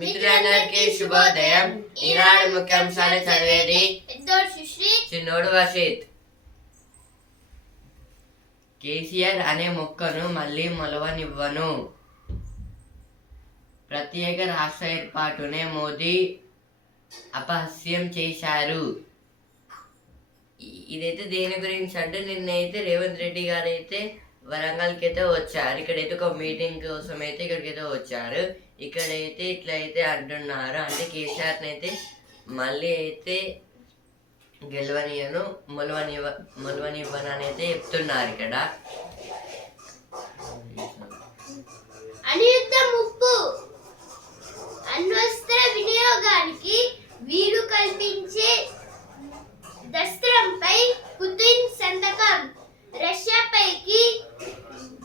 మిత్రులందరికీ శుభోదయం. ఈనాడు ముఖ్యాంశాలు చదివేది చిన్నోడు వర్షిత్. కేసీఆర్ అనే మొక్కను మళ్ళీ మొలవనివ్వను. ప్రత్యేక రాష్ట్ర ఏర్పాటునే మోదీ అపహాస్యం చేశారు. ఇదైతే దేని గురించి అంటే నిన్నైతే రేవంత్ రెడ్డి గారు అయితే వరంగల్కి అయితే వచ్చారు. ఇక్కడైతే ఒక మీటింగ్ కోసం అయితే ఇక్కడికైతే వచ్చారు. ఇక్కడైతే ఇట్లయితే అంటున్నారు, అంటే కేసీఆర్ని అయితే మళ్ళీ అయితే గెలవనియను మొలవనివ్వను అని అయితే చెప్తున్నారు. ఇక్కడ అనియుద్ధ ముప్పు, అణ్వస్త్ర వినియోగానికి వీలు కల్పించే దస్త్రంపై పుతిన్ సంతకం. రష్యాపైకి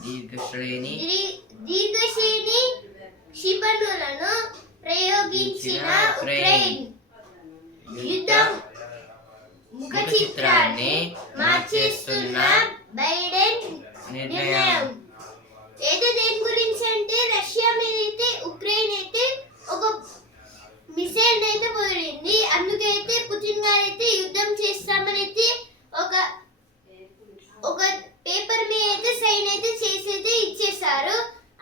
దీర్ఘశ్రేణి క్షిపణులను ప్రయోగించిన ఉక్రెయిన్ యుద్ధం ముఖ చిత్రాన్ని మార్చేస్తున్న బైడెన్ నిర్ణయం. ఏదో దేని గురించి అంటే రష్యా మీద అయితే ఉక్రెయిన్ అయితే ఒక మిసైల్ అయితే వదిలింది. అందుకైతే పుతిన్ గారు అయితే యుద్ధం చేస్తామని అయితే ఒక పేపర్ మీద అయితే సైన్ అయితే చేసేది ఇచ్చేసారు.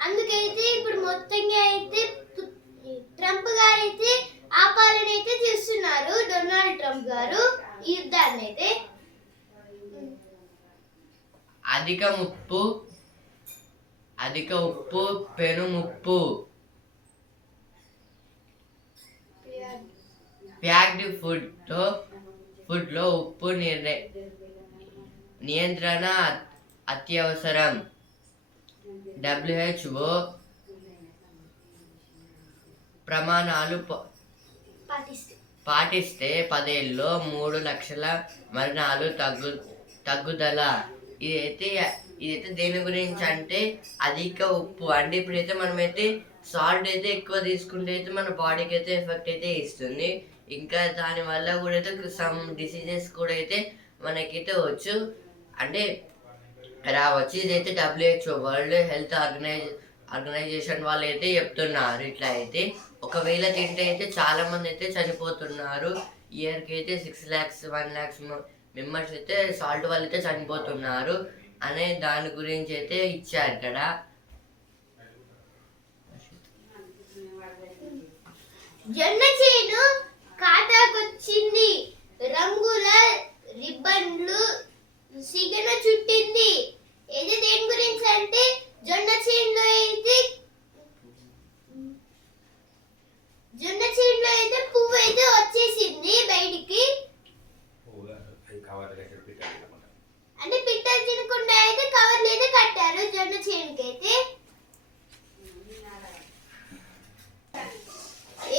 అందుకైతే ఇప్పుడు మొత్తంగా అయితే ట్రంప్ గారు అయితే ఆపాలని అయితే చేస్తున్నారు, డొనాల్డ్ ట్రంప్ గారు ఈ యుద్ధాన్ని అయితే. అధిక ఉప్పు పెను ముప్పు. ప్యాక్డ్ ఫుడ్ లో ఉప్పు నియంత్రణ అత్యవసరం. WHO ప్రమాణాలు పాటిస్తే 10 ఏళ్ళలో 3 లక్షల మరణాలు తగ్గుదల. ఇదైతే దేని గురించి అంటే అధిక ఉప్పు అంటే ఇప్పుడైతే మనమైతే సాల్ట్ అయితే ఎక్కువ తీసుకుంటే అయితే మన బాడీకి అయితే ఎఫెక్ట్ అయితే ఇస్తుంది. ఇంకా దానివల్ల కూడా అయితే సమ్ డిసీజెస్ కూడా అయితే మనకైతే అంటే రావచ్చు. ఇదైతే WHO వరల్డ్ హెల్త్ ఆర్గనైజేషన్ వాళ్ళు అయితే చెప్తున్నారు. ఇట్లా అయితే ఒకవేళ తింటే అయితే చాలా మంది అయితే చనిపోతున్నారు. ఇయర్కి అయితే 6 lakhs 1 lakhs మెంబర్స్ అయితే సాల్ట్ వల్ల అయితే చనిపోతున్నారు అనే దాని గురించి అయితే ఇచ్చారు ఇక్కడ. జొన్న చేను ఖాతాకొచ్చింది, రంగుల రిబ్బన్లు సిగన చుట్టింది. ఏది దేని గురించి అంటే జొన్న చేనులో అయితే పువ్వు అయితే వచ్చేసింది బయటికి. అంటే పిట్టలు తినకుండా అయితే కవర్లు అయితే కట్టారు జొన్న చేనుకి అయితే.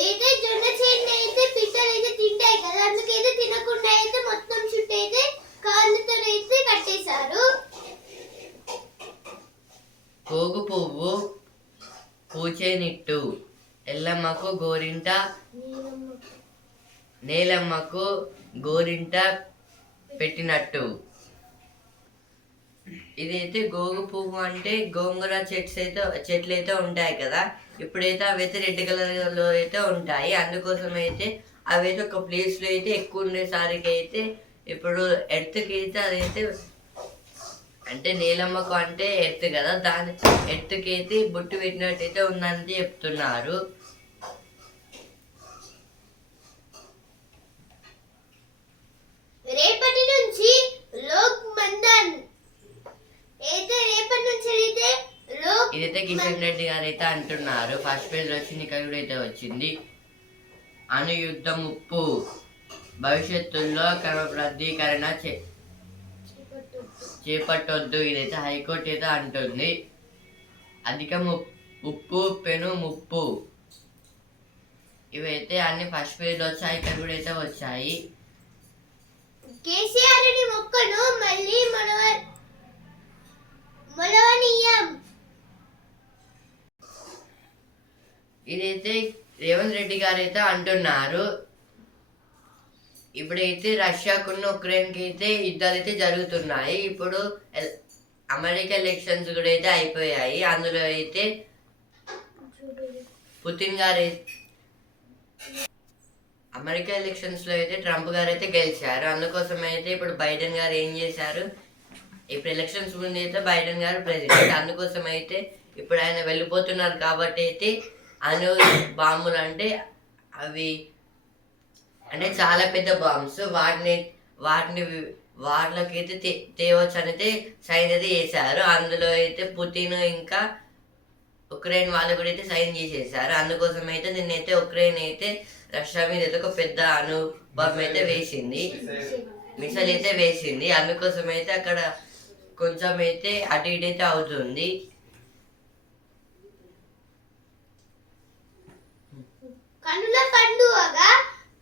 అయితే జొన్న చేను అయితే పిట్టలు అయితే తింటాయి కదా, అందుకైతే తినకుండా అయితే మొత్తం చుట్టూ అయితే కవర్లతో అయితే కట్టేశారు. పోగు పువ్వు పూచేనిట్టు, ఎల్లమ్మకు గోరింట నేలమ్మకు గోరింట పెట్టినట్టు. ఇదైతే గోగు పువ్వు అంటే గోంగూర చెట్లు అయితే ఉంటాయి కదా, ఇప్పుడైతే అవి అయితే రెడ్ కలర్లో అయితే ఉంటాయి. అందుకోసం అయితే అవి అయితే ఒక ప్లేస్లో అయితే ఎక్కువ ఉండేసరికి అయితే ఇప్పుడు ఎర్త్కి అయితే అదైతే అంటే నీలమ్మకు అంటే ఎర్త్ కదా, దాని ఎర్త్కి అయితే బొట్టు పెట్టినట్టయితే ఉందని చెప్తున్నారు. రేపటి నుంచి ఇదైతే కిషన్ రెడ్డి గారు అయితే అంటున్నారు. ఫస్ట్ పేజ్ వచ్చింది, ఇక్కడ కూడా అయితే వచ్చింది. అణుయుద్ధ ముప్పు, భవిష్యత్తులో క్రమబద్ధీకరణ చేపట్టొద్దు. ఇదైతే హైకోర్టు అయితే అంటుంది. అధిక ఉప్పు పెను ముప్పు, ఇవైతే అన్ని ఫస్ట్ పేజ్ వచ్చాయి, ఇక్కడ కూడా అయితే వచ్చాయి. కేసీఆర్ మొక్కను మళ్ళీ మొలవనీయం. ఇదైతే రేవంత్ రెడ్డి గారు అయితే అంటున్నారు. ఇప్పుడైతే రష్యాకున్న ఉక్రెయిన్కి అయితే యుద్ధాలు అయితే జరుగుతున్నాయి. ఇప్పుడు అమెరికా ఎలక్షన్స్ కూడా అయితే అయిపోయాయి. అందులో అయితే పుతిన్ అమెరికా ఎలక్షన్స్ లో అయితే ట్రంప్ గారు అయితే గెలిచారు. అందుకోసం అయితే ఇప్పుడు బైడెన్ గారు ఏం చేశారు, ఇప్పుడు ఎలక్షన్స్ ముందు అయితే బైడెన్ గారు ప్రెసిడెంట్, అందుకోసం అయితే ఇప్పుడు ఆయన వెళ్ళిపోతున్నారు కాబట్టి అయితే అణు బాంబులు అంటే అవి అంటే చాలా పెద్ద బాంబ్స్, వాటిని వాటిలోకి అయితే తేవచ్చు అని అయితే సైన్ అయితే చేశారు. అందులో అయితే పుతిన్ ఇంకా ఉక్రెయిన్ వాళ్ళు కూడా అయితే సైన్ చేసేసారు. అందుకోసం అయితే నిన్నైతే ఉక్రెయిన్ అయితే రష్యా మీద అయితే ఒక పెద్ద అనుభవం అయితే వేసింది, మిసైల్ అయితే వేసింది. అందుకోసం అయితే అక్కడ కొంచెం అయితే అటు ఇటు అయితే అవుతుంది. కనుల పండుగగా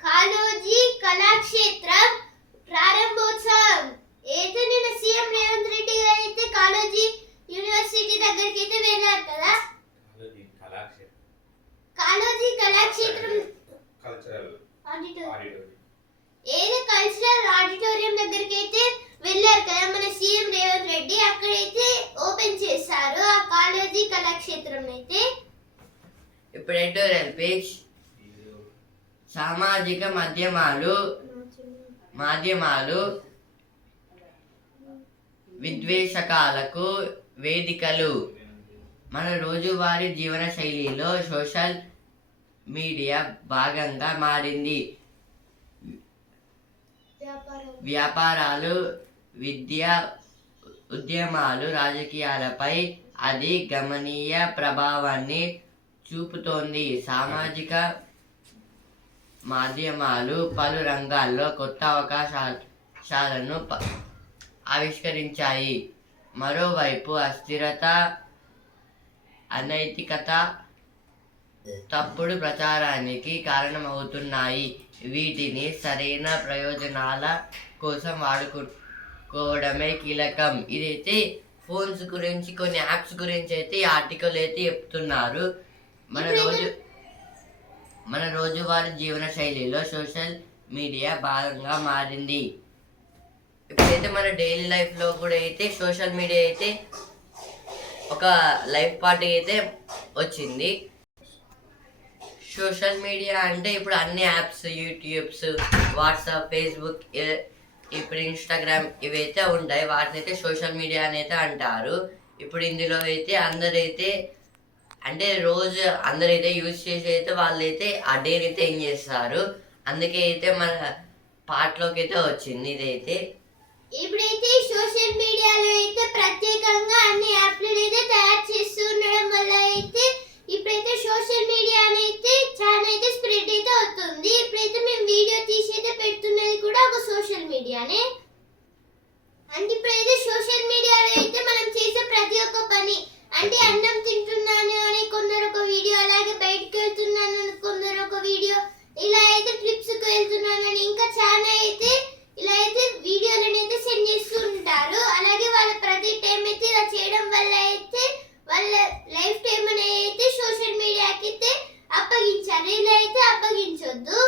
కాళోజీ కళాక్షేత్రం ప్రారంభోత్సవం అయితే నిన్న సీఎం రేవంత్ రెడ్డి గారు అయితే కాళోజీ యూనివర్సిటీ దగ్గరికి అయితే వెళ్ళారు కదా. కాళోజీ కళాక్షేత్రం కల్చరల్ ఆడిటోరియం దగ్గరికి అయితే వెళ్ళారు కదా మన సీఎం రేవంత్ రెడ్డి. అక్కడైతే ఓపెన్ చేశారు ఆ కాళోజీ కళాక్షేత్రం అయితే. ఇప్పుడు ఎడిటోరియల్ పేజ్ సామాజిక మాధ్యమాలు విద్వేషకాలకు వేదికలు. మన రోజువారీ జీవన శైలిలో సోషల్ మీడియా భాగంగా మారింది. వ్యాపారాలు, విద్య, ఉద్యమాలు, రాజకీయాలపై అది గమనీయ ప్రభావాన్ని చూపుతోంది. సామాజిక మాధ్యమాలు పలు రంగాల్లో కొత్త అవకాశాలను ఆవిష్కరించాయి. మరోవైపు అస్థిరత, అనైతికత, తప్పుడు ప్రచారానికి కారణమవుతున్నాయి. వీటిని సరైన ప్రయోజనాల కోసం వాడుకోవడమే కీలకం. ఇదైతే ఫోన్స్ గురించి, కొన్ని యాప్స్ గురించి అయితే ఈ ఆర్టికల్ అయితే చెప్తున్నారు. మన రోజువారీ జీవన శైలిలో సోషల్ మీడియా భాగంగా మారింది. ఇప్పుడైతే మన డైలీ లైఫ్లో కూడా అయితే సోషల్ మీడియా అయితే ఒక లైఫ్ పార్ట్ అయితే వచ్చింది. సోషల్ మీడియా అంటే ఇప్పుడు అన్ని యాప్స్, యూట్యూబ్స్, వాట్సాప్, ఫేస్బుక్, ఇప్పుడు ఇన్స్టాగ్రామ్ ఇవైతే ఉంటాయి. వాటిని అయితే సోషల్ మీడియా అని అయితే అంటారు. ఇప్పుడు ఇందులో అయితే అందరైతే అంటే రోజు అందరైతే యూజ్ చేసి అయితే వాళ్ళైతే ఆ డేని అయితే ఏం చేస్తారు. అందుకే అయితే మన పాటలోకి అయితే వచ్చింది ఇదైతే. ఇప్పుడైతే సోషల్ మీడియాలో అయితే ప్రత్యేకంగా అన్ని యాప్లను అయితే తయారు చేస్తూ ఉండడం వల్ల అయితే ఇప్పుడైతే సోషల్ మీడియా అయితే చాలా అయితే స్ప్రెడ్ అయితే అవుతుంది. ఇప్పుడైతే మేము వీడియో తీసి అయితే పెడుతున్నది కూడా ఒక సోషల్ మీడియానే. అంటే ఇప్పుడైతే సోషల్ మీడియాలో అయితే మనం చేసే ప్రతి ఒక్క పని, అంటే అన్నం తింటున్నాను అని కొందరు ఒక వీడియో, అలాగే బయటకు వెళ్తున్నాను అని కొందరు ఒక వీడియో, ఇలా అయితే ట్రిప్స్కి వెళ్తున్నాను అని ఇంకా చాలా అయితే ఇలా అయితే వీడియోలను అయితే సెండ్ చేస్తూ ఉంటారు. అలాగే వాళ్ళ ప్రతి టైం అయితే ఇలా చేయడం వల్ల అయితే వాళ్ళ లైఫ్ టైం అనేది అయితే సోషల్ మీడియాకి అయితే అప్పగించారు. ఇలా అయితే అప్పగించొద్దు.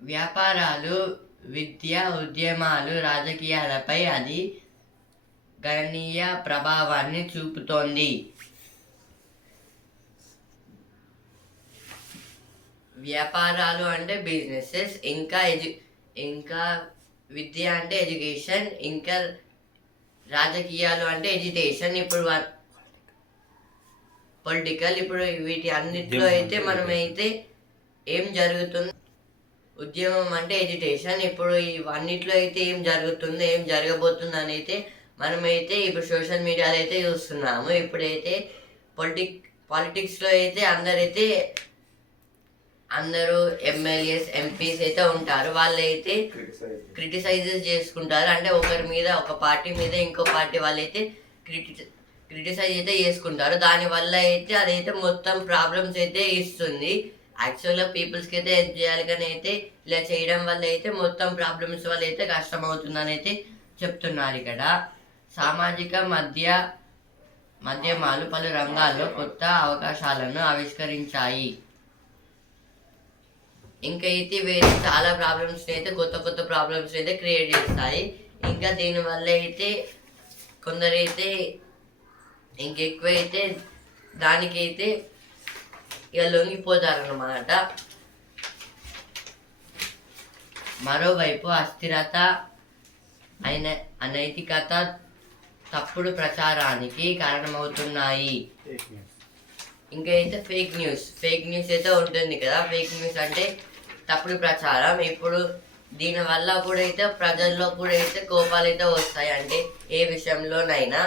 వ్యాపారాలు, విద్య, ఉద్యమాలు, రాజకీయాలపై అది గణనీయ ప్రభావాన్ని చూపుతోంది. వ్యాపారాలు అంటే బిజినెసెస్, ఇంకా విద్య అంటే ఎడ్యుకేషన్, ఇంకా రాజకీయాలు అంటే ఎడ్యుకేషన్, ఇప్పుడు పొలిటికల్. ఇప్పుడు వీటి అన్నిట్లో అయితే మనమైతే ఏం జరుగుతుంది, ఉద్యమం అంటే ఎడ్యుకేషన్. ఇప్పుడు ఇవన్నిట్లో అయితే ఏం జరుగుతుందో, ఏం జరగబోతుంది అని అయితే మనమైతే ఇప్పుడు సోషల్ మీడియాలో అయితే చూస్తున్నాము. ఇప్పుడైతే పాలిటిక్స్లో అయితే అందరూ ఎమ్మెల్యేస్, ఎంపీస్ అయితే ఉంటారు. వాళ్ళు అయితే క్రిటిసైజెస్ చేసుకుంటారు. అంటే ఒకరి మీద, ఒక పార్టీ మీద ఇంకో పార్టీ వాళ్ళైతే క్రిటిసైజ్ అయితే చేసుకుంటారు. దానివల్ల అయితే అదైతే మొత్తం ప్రాబ్లమ్స్ అయితే ఇస్తుంది. యాక్చువల్గా పీపుల్స్కి అయితే హెల్ప్ చేయాలి, కానీ అయితే ఇలా చేయడం వల్ల అయితే మొత్తం ప్రాబ్లమ్స్ వల్ల అయితే కష్టం అవుతుందని అయితే చెప్తున్నారు ఇక్కడ. సామాజిక మాధ్యమాలు పలు రంగాల్లో కొత్త అవకాశాలను ఆవిష్కరించాయి. ఇంకా అయితే వేరే చాలా ప్రాబ్లమ్స్ అయితే కొత్త ప్రాబ్లమ్స్ అయితే క్రియేట్ చేస్తాయి. ఇంకా దీనివల్ల అయితే కొందరైతే ఇంకెక్కువ అయితే దానికైతే ఇక లొంగిపోతారన్నమాట. మరోవైపు అస్థిరత, అనైతికత, తప్పుడు ప్రచారానికి కారణమవుతున్నాయి. ఇంకా అయితే ఫేక్ న్యూస్ అయితే ఉంటుంది కదా. ఫేక్ న్యూస్ అంటే తప్పుడు ప్రచారం. ఇప్పుడు దీనివల్ల కూడా అయితే ప్రజల్లో కూడా అయితే కోపాలు అయితే వస్తాయి. అంటే ఏ విషయంలోనైనా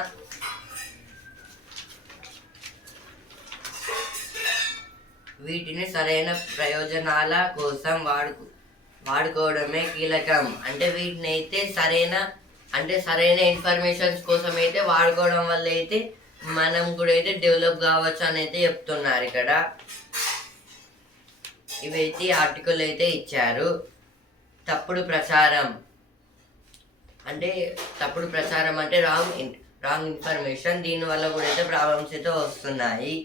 వీటిని సరైన ప్రయోజనాల కోసం వాడుకోవడమే కీలకం. అంటే వీటిని అయితే సరైన ఇన్ఫర్మేషన్స్ కోసం అయితే వాడుకోవడం వల్ల అయితే మనం కూడా అయితే డెవలప్ కావచ్చు అని అయితే చెప్తున్నారు ఇక్కడ. ఇవైతే ఆర్టికల్ అయితే ఇచ్చారు. తప్పుడు ప్రచారం అంటే రాంగ్ ఇన్ఫర్మేషన్. దీనివల్ల కూడా అయితే ప్రాబ్లమ్స్ అయితే వస్తున్నాయి.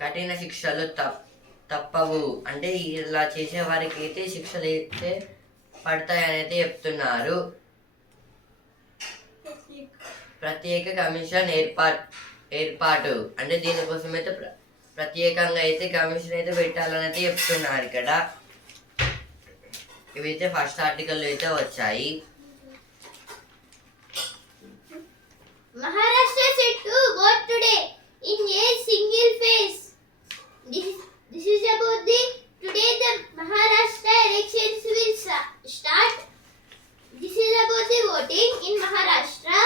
కఠిన శిక్షలు తప్పవు. అంటే ఇలా చేసే వారికి అయితే శిక్షలు అయితే పడతాయని అయితే చెప్తున్నారు. ప్రత్యేక కమిషన్ ఏర్పాటు అంటే దీనికోసం అయితే ప్రత్యేకంగా అయితే కమిషన్ అయితే పెట్టాలని అయితే చెప్తున్నారు ఇక్కడ. ఇవైతే ఫస్ట్ ఆర్టికల్ అయితే వచ్చాయి. Maharashtra set to vote today in a single phase. This is about today the Maharashtra elections will start. This is about the voting in Maharashtra.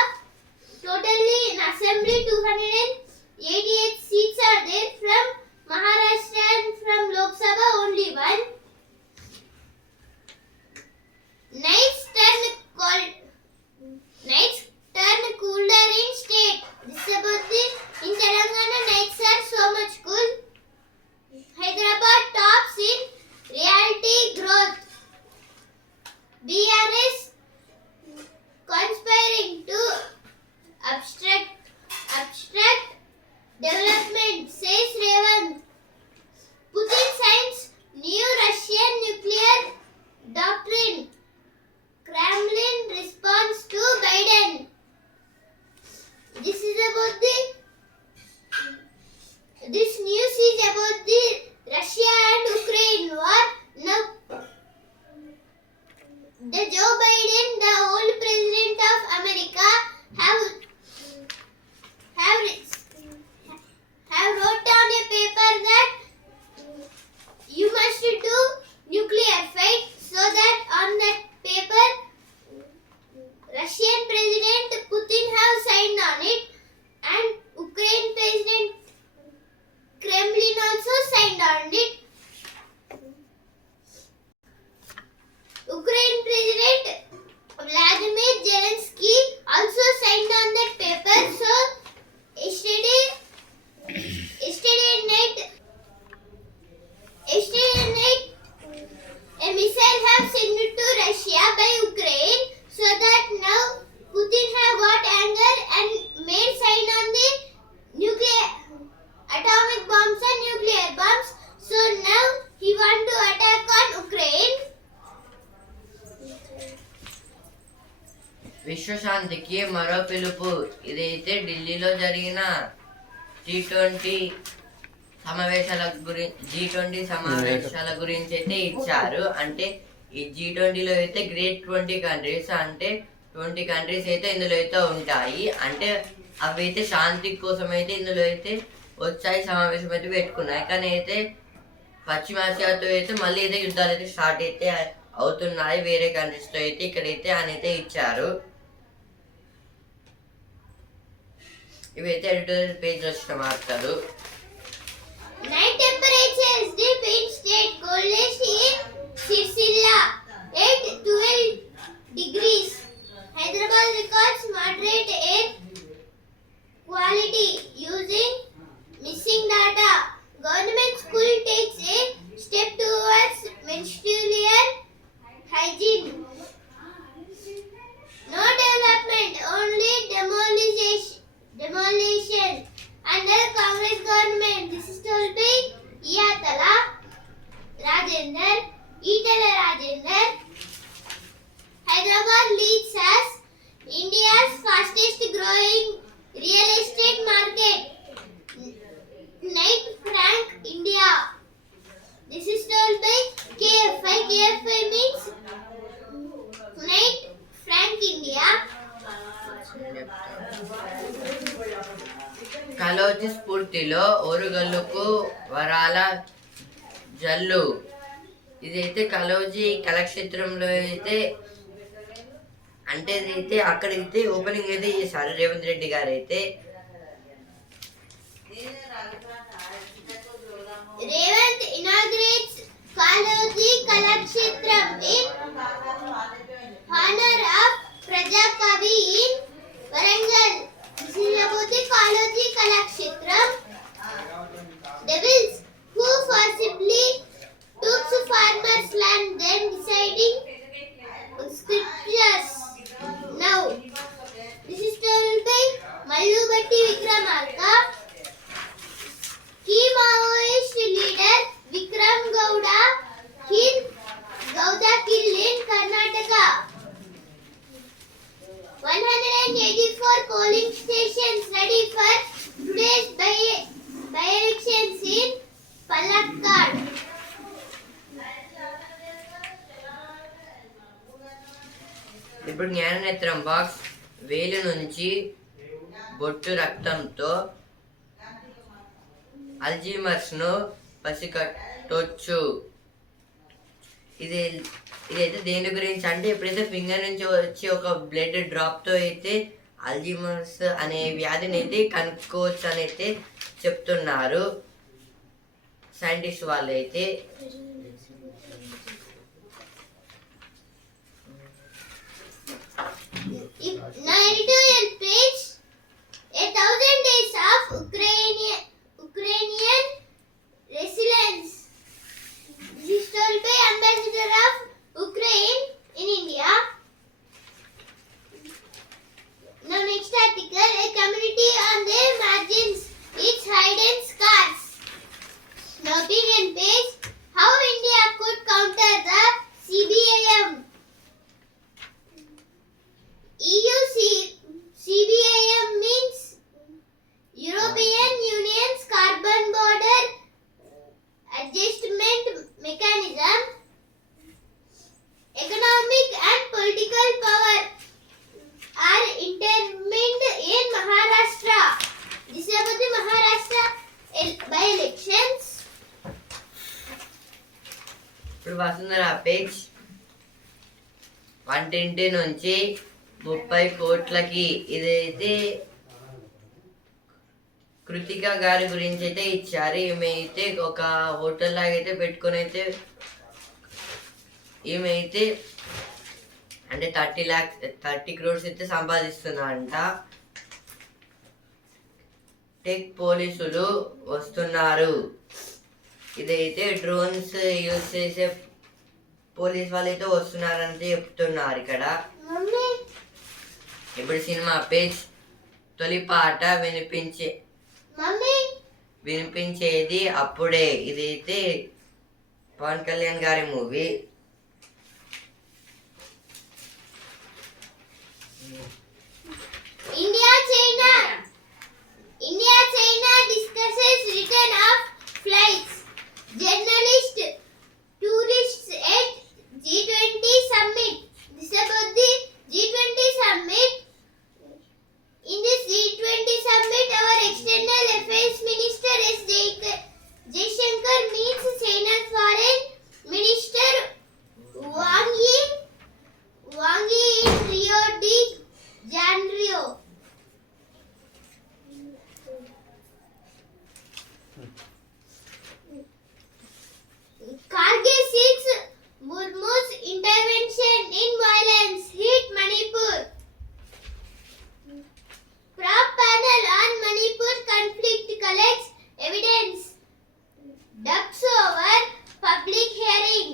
Totally in assembly 288 seats are there from Maharashtra, and from Lok Sabha only one. Nights turn cooler in state. This is about in Telangana nights are so much cool. Hyderabad tops in reality growth. BRS conspiring to obstruct development, says Revant. Putin signs new Russian nuclear doctrine. Kremlin response to Biden. This news is about the Russia and Ukraine war. Now, the Joe Biden, the old president of America, have wrote down a paper that you must do nuclear fight, so that on that paper Russian President Putin have signed on it, and Ukraine President Kremlin also signed on it. Ukraine President Vladimir Zelensky also signed on that paper. So yesterday night a missile have sent to Russia by Ukraine, so that now Putin have got anger and made sign on the atomic bombs and nuclear bombs. So now he want to attack on Ukraine. విశ్వశాంతికి మరో పిలుపు. ఇదైతే ఢిల్లీలో జరిగిన G20 సమావేశాల గురించి అయితే ఇచ్చారు. అంటే ఈ G20లో అయితే గ్రేట్ 20 కంట్రీస్, అంటే 20 కంట్రీస్ అయితే ఇందులో అయితే ఉంటాయి. అంటే అవి అయితే శాంతి కోసం అయితే ఇందులో అయితే వచ్చాయి, సమావేశం అయితే పెట్టుకున్నాయి. కానీ అయితే పశ్చిమాసియాతో అయితే మళ్ళీ అయితే యుద్ధాలు అయితే స్టార్ట్ అయితే అవుతున్నాయి వేరే కంట్రీస్తో అయితే. ఇక్కడైతే ఆయన అయితే ఇచ్చారు. ఇవైతే ఎడిటోరియల్ పేజ్ వచ్చిన వార్తలు. Night temperatures dip in state, coldest in Sircilla at 12 degrees. Hyderabad records moderate air quality using missing data. Government school takes a step towards menstrual hygiene. No development, only demolition. Under Congress government పూర్తిలో ఓరుగల్లుకు వరాల జల్లు. ఇదైతే కలౌజీ కళాక్షేత్రంలో అయితే అంటే ఇదైతే అక్కడైతే opening అయితే చేశారు రేవంత్ రెడ్డి గారు అయితే. Revanth inaugurates Kaloji Kalakshetram in honor of Prajakavi in Warangal. This is about the Kaloji Kalakshetram. Devils who forcibly took farmers' land, then deciding scriptures. Now, this is told by Mallubatti Vikramarka. Key Maoist leader Vikram Gowda killed in Karnataka. 184 polling stations ready for today's by-elections in Palakkad. ఇప్పుడు జ్ఞాననేత్రం box వేలు నుంచి బొట్టు రక్తంతో Alzheimer's ను పసిగట్టొచ్చు. ఇదైతే దేని గురించి అంటే ఎప్పుడైతే ఫింగర్ నుంచి వచ్చి ఒక బ్లడ్ డ్రాప్ తో అయితే అల్జీమర్స్ అనే వ్యాధిని అయితే కనుక్కోవచ్చు అని అయితే చెప్తున్నారు సైంటిస్ట్ వాళ్ళు అయితే. Now editorial page, 1,000 days of Ukrainian resilience. This is told by Ambassador of Ukraine in India. Now next article, a community on the margins, its hidden scars. Now opinion page, how India could counter the CBAM. CBAM means European Union's carbon border adjustment mechanism. Economic and political power are intertwined in Maharashtra. This is about the Maharashtra by-elections. ఇప్పుడు Vasundhara page వంటింటి నుంచి 30 కోట్లకి. ఇదైతే కృతిక గారి గురించి అయితే ఇచ్చారు. ఈమె అయితే ఒక హోటల్ లాగా అయితే పెట్టుకుని అయితే ఈమె అయితే అంటే 30 crores అయితే సంపాదిస్తున్నారంట. టెక్ పోలీసులు వస్తున్నారు. ఇదైతే డ్రోన్స్ యూజ్ చేసే పోలీస్ వాళ్ళు అయితే వస్తున్నారంటే చెప్తున్నారు ఇక్కడ. ఇప్పుడు సినిమా పేజ్ తొలి పాట వినిపించేది అప్పుడే. ఇదైతే పవన్ కళ్యాణ్ గారి movie. India China discusses return of flights. Journalist tourists at G20 summit. This is about the G20 summit. In this G20 summit, our external affairs minister S. Jaishankar meets China's foreign minister Wang Yi in Rio de Janeiro. Kargil seeks Murmu's intervention in violence hit Manipur. Crop panel on Manipur conflict collects evidence. Ducks over public hearing.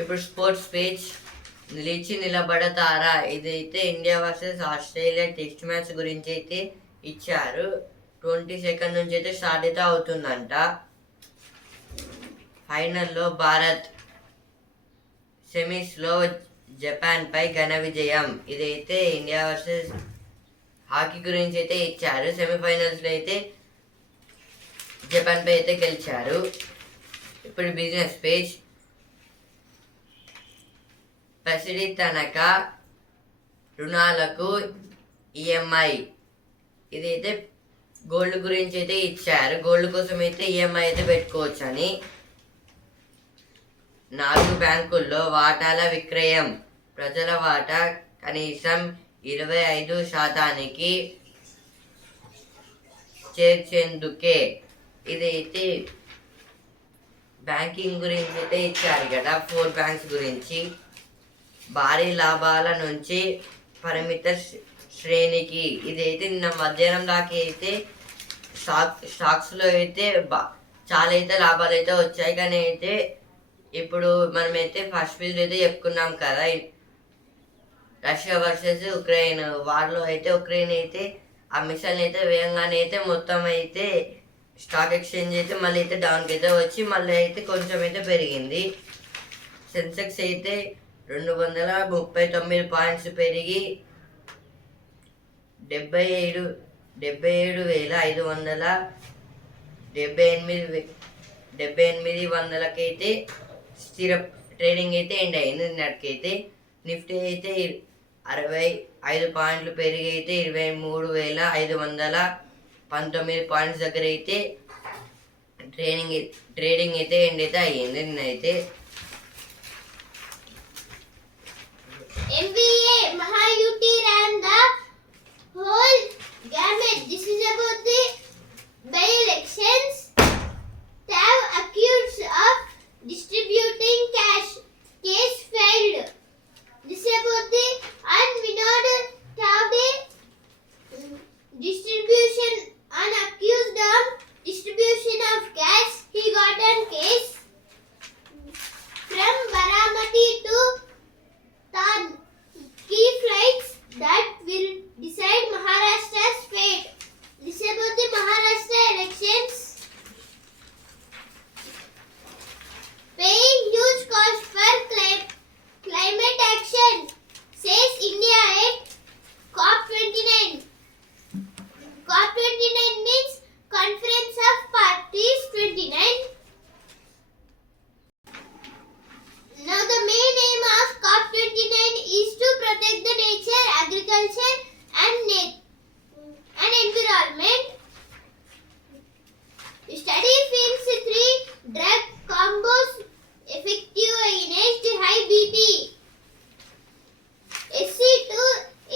ఇప్పుడు sports page నిలిచి నిలబడతారా. ఇదైతే India versus Australia test match గురించి అయితే ఇచ్చారు. 22 నుంచి అయితే start అయితే అవుతుందంట. ఫైనల్లో భారత్, సెమీస్లో జపాన్ పై ఘన విజయం. ఇదైతే ఇండియా వర్సెస్ హాకీ గురించి అయితే ఇచ్చారు. సెమీఫైనల్స్లో అయితే జపాన్ పై అయితే గెలిచారు. ఇప్పుడు బిజినెస్ పేజ్ పసిడి తనఖా రుణాలకు ఈఎంఐ ఇదైతే గోల్డ్ గురించి అయితే ఇచ్చారు. గోల్డ్ కోసం అయితే ఈఎంఐ అయితే పెట్టుకోవచ్చు అని. 4 బ్యాంకుల్లో వాటాల విక్రయం. ప్రజల వాటా కనీసం 25% చేర్చేందుకే. ఇదైతే బ్యాంకింగ్ గురించి అయితే ఇచ్చారు కదా, 4 బ్యాంక్స్ గురించి. భారీ లాభాల నుంచి పరిమిత శ్రేణికి. ఇదైతే నిన్న మధ్యాహ్నం దాకా అయితే స్టాక్స్లో అయితే చాలా అయితే లాభాలు అయితే వచ్చాయి. కానీ అయితే ఇప్పుడు మనమైతే ఫస్ట్ వీడియో అయితే చెప్పుకున్నాం కదా, రష్యా వర్సెస్ ఉక్రెయిన్ వార్లో అయితే ఉక్రెయిన్ అయితే ఆ మిసైల్ అయితే వేయంగానే అయితే మొత్తం అయితే స్టాక్ ఎక్స్చేంజ్ అయితే మళ్ళీ అయితే డౌన్కి అయితే వచ్చి మళ్ళీ అయితే కొంచెం అయితే పెరిగింది. సెన్సెక్స్ అయితే 239 పాయింట్స్ పెరిగి 77,578 స్థిర ట్రేడింగ్ అయితే ఎండ్ అయింది. నిన్నటికైతే నిఫ్టీ అయితే 65 పాయింట్లు పెరిగి అయితే 23,519 పాయింట్స్ దగ్గర అయితే ట్రేడింగ్ అయితే ఎండ్ అయితే అయ్యింది. నిన్నైతే MBA Mahayuti ran the whole gamut. This is about the by-elections. TAV accused of distributing cash. Case failed. This is about the Vinod Tawde distribution and accused of distribution of cash. He got a case from Baramati to Tad. Key flights that will decide Maharashtra's fate. This is about the Maharashtra elections. Paying huge cost for climate action, says India at COP29. COP29 means Conference of Parties 29. Now the main aim of COP29 is to protect the nature, agriculture and environment. The study finds 3 drug combos effective against high BP. SC2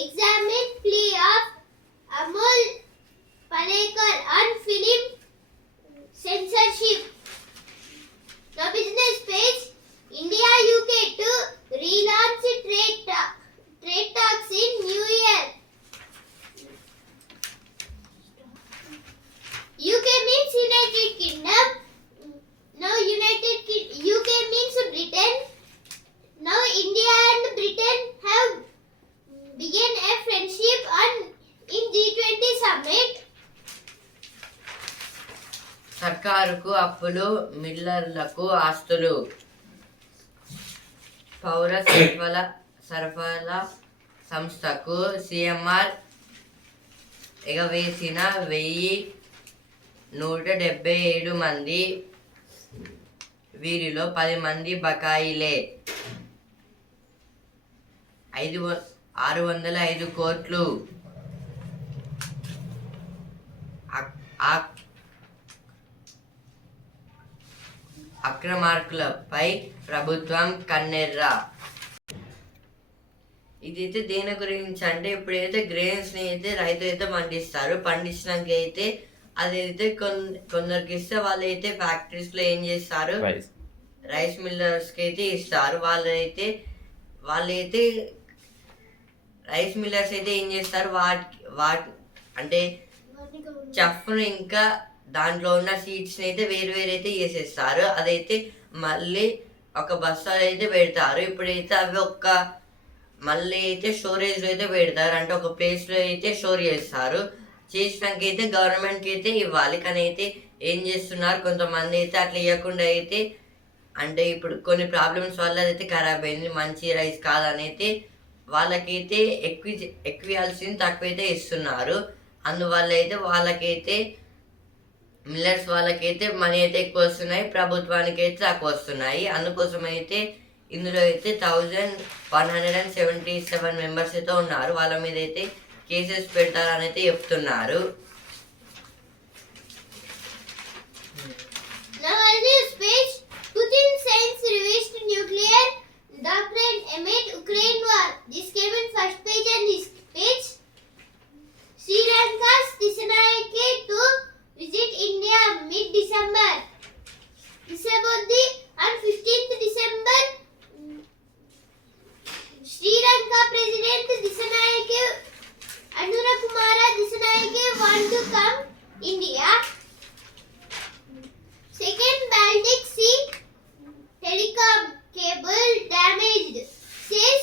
examined plea of Amol Palekar on film censorship. Now business page. India UK to relaunch trade talks in New Year. UK means United Kingdom. Now UK means Britain. Now India and Britain have begun a friendship in G20 summit. సర్కారుకు అప్పులు, మిల్లర్లకు ఆస్తులు. పౌర సరఫరా సంస్థకు CMR ఎగవేసిన 1,177 మంది. వీరిలో 10 మంది బకాయిలే. 605 కోట్లు. అక్రమార్కులపై ప్రభుత్వం కన్నెర్ర. ఇదైతే దేని గురించి అంటే, ఇప్పుడైతే గ్రెయిన్స్ ని అయితే రైతు అయితే పండిస్తారు. పండించినాక అయితే అదైతే కొందరికి ఇస్తే వాళ్ళైతే ఫ్యాక్టరీస్ లో ఏం చేస్తారు, రైస్ మిల్లర్స్ కి అయితే ఇస్తారు. వాళ్ళైతే రైస్ మిల్లర్స్ అయితే ఏం చేస్తారు, వాటి అంటే చఫ్ను ఇంకా దాంట్లో ఉన్న సీడ్స్ని అయితే వేరు అయితే చేసేస్తారు. అదైతే మళ్ళీ ఒక బస్తాలు అయితే పెడతారు. ఇప్పుడైతే అవి మళ్ళీ అయితే స్టోరేజ్లో అయితే పెడతారు. అంటే ఒక ప్లేస్లో అయితే స్టోర్ చేస్తారు. చేసినాక అయితే గవర్నమెంట్కి అయితే ఇవ్వాలి. కానీ అయితే ఏం చేస్తున్నారు, కొంతమంది అయితే అట్లా ఇవ్వకుండా అయితే, అంటే ఇప్పుడు కొన్ని ప్రాబ్లమ్స్ వల్ల అయితే ఖరాబ్ అయింది, మంచి రైస్ కాదని అయితే వాళ్ళకైతే ఎక్కువ ఇవ్వాల్సింది తక్కువ అయితే ఇస్తున్నారు. అందువల్ల అయితే వాళ్ళకైతే మిల్లర్స్ వాళ్ళకైతే మనీ అయితే ఎక్కువ వస్తున్నాయి, ప్రభుత్వానికి అయితే తక్కువ వస్తున్నాయి. అందుకోసం అయితే ఇందులో అయితే 1177 మెంబర్స్ అయితే ఉన్నారు. వాళ్ళ మీద అయితే కేసెస్ పెడతారని అయితే చెప్తున్నారు. Now on this page, Putin sends revised nuclear doctrine amid Ukraine war. This came in first page on this page. Sri Lanka's Dissanayake to visit India mid-December. This is about the on 15th December. Sri Lanka President Dissanayake Anuradkumara Dissanayake want to come India. Second Baltic Sea telecom cable damaged, says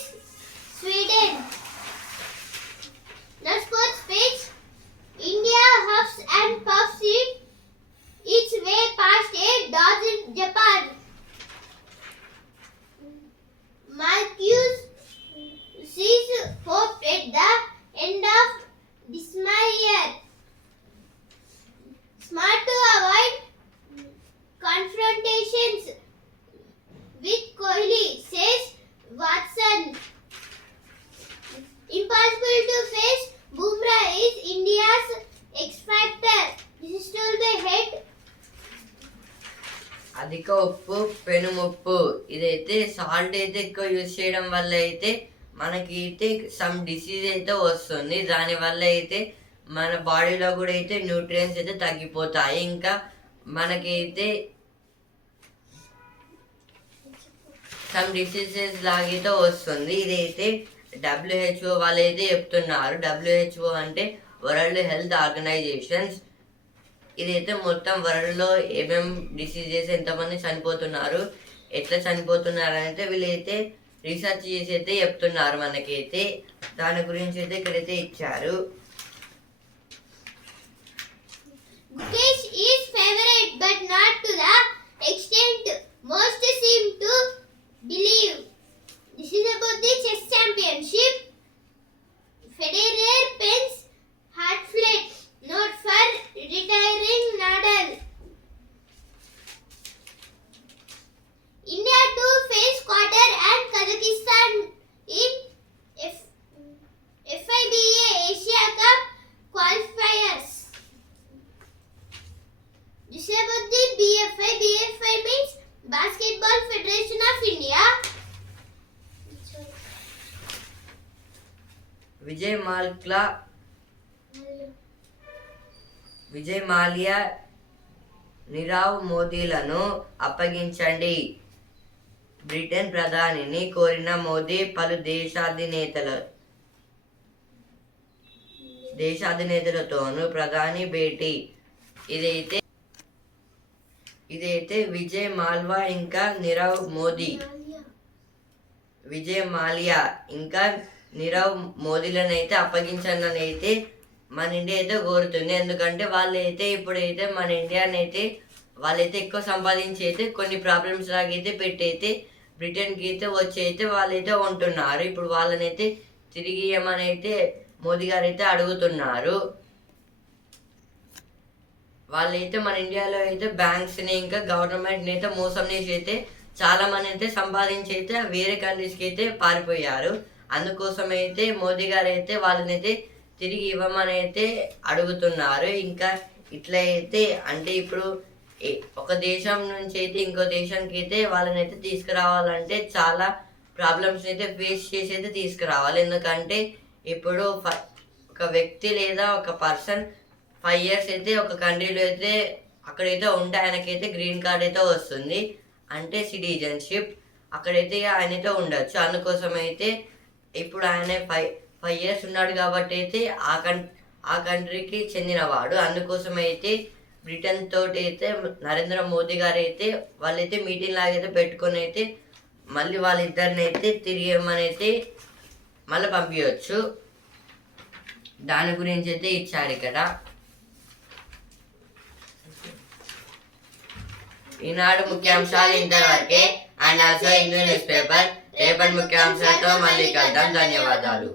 Sweden. Now sports page. India huffs and puffs its way past a dozen Japan. Marcus sees hope at the end of dismal year. Smart to avoid confrontations with Kohli, says Watson. Impossible to face Bumrah is India's X factor. This is told by head. అధిక ఉప్పు పెనుముప్పు. ఇదైతే salt అయితే ఎక్కువ use చేయడం వల్ల అయితే మనకి అయితే సమ్ డిసీజ్ అయితే వస్తుంది. దానివల్ల అయితే మన బాడీలో కూడా అయితే న్యూట్రియన్స్ అయితే తగ్గిపోతాయి. ఇంకా మనకైతే సమ్ డిసీజెస్ లాగైతే వస్తుంది. ఇదైతే WHO వాళ్ళు అయితే చెప్తున్నారు. WHO అంటే వరల్డ్ హెల్త్ ఆర్గనైజేషన్స్. ఇదైతే మొత్తం వరల్డ్లో ఏమేం డిసీజెస్ ఎంతమంది చనిపోతున్నారు, ఎట్లా చనిపోతున్నారు అయితే వీళ్ళైతే రీసెర్చ్ చేసి అయితే చెప్తున్నారు మనకైతే. దాని గురించి అయితే ఇక్కడైతే ఇచ్చారు. Gukesh is favorite but not to the extent most seem to believe. This is about the chess championship. Federer pens heart flat note for retiring Nadal. India to face Qatar and Kazakhstan in FIBA Asia Cup qualifiers. This is about the BFI. BFI means Basketball Federation of India. Vijay Mallya Nirav మోదీలను అప్పగించండి. Britain ప్రధానిని కోరిన మోదీ పలు దేశాధినేతలతోనూ ప్రధాని భేటీ. ఇదైతే విజయ్ మాల్యా ఇంకా నీరవ్ మోదీలను అయితే అప్పగించాలని అయితే మన ఇండియా అయితే కోరుతుంది. ఎందుకంటే వాళ్ళైతే ఇప్పుడైతే మన ఇండియాని అయితే వాళ్ళైతే ఎక్కువ సంపాదించి అయితే కొన్ని ప్రాబ్లమ్స్ లాగైతే పెట్టయితే బ్రిటన్కి అయితే వచ్చి అయితే వాళ్ళైతే ఉంటున్నారు. ఇప్పుడు వాళ్ళనైతే తిరిగి ఇవ్వమని అయితే మోదీ గారు అయితే అడుగుతున్నారు. వాళ్ళైతే మన ఇండియాలో అయితే బ్యాంక్స్ని ఇంకా గవర్నమెంట్ని అయితే మోసం చేసి అయితే చాలా మంది అయితే సంపాదించి అయితే వేరే కంట్రీస్కి అయితే పారిపోయారు. అందుకోసం అయితే మోదీ గారు అయితే వాళ్ళనైతే తిరిగి ఇవ్వమని అయితే అడుగుతున్నారు. ఇంకా ఇట్లా అయితే అంటే ఇప్పుడు ఒక దేశం నుంచి అయితే ఇంకో దేశానికి అయితే వాళ్ళని అయితే తీసుకురావాలంటే చాలా ప్రాబ్లమ్స్ అయితే ఫేస్ చేసి అయితే తీసుకురావాలి. ఎందుకంటే ఇప్పుడు ఒక వ్యక్తి లేదా ఒక పర్సన్ 5 years అయితే ఒక కంట్రీలో అయితే అక్కడైతే ఉంటే ఆయనకైతే గ్రీన్ కార్డ్ అయితే వస్తుంది, అంటే సిటిజన్షిప్. అక్కడైతే ఆయన అయితే ఉండొచ్చు. అందుకోసం అయితే ఇప్పుడు ఆయన 5 years ఉన్నాడు కాబట్టి అయితే ఆ కంట్రీకి చెందినవాడు. అందుకోసం అయితే బ్రిటన్ తోటి అయితే నరేంద్ర మోదీ గారు అయితే వాళ్ళైతే మీటింగ్ లాగైతే పెట్టుకొని అయితే మళ్ళీ వాళ్ళిద్దరిని అయితే తిరిగి ఏమని అయితే మళ్ళీ పంపించవచ్చు. దాని గురించి అయితే ఇచ్చారు ఇక్కడ. ఈనాడు ముఖ్యాంశాలు ఇంతవరకే. And also Hindu news paper. రేపటి ముఖ్యాంశాలతో మళ్ళీ కలుద్దాం. ధన్యవాదాలు.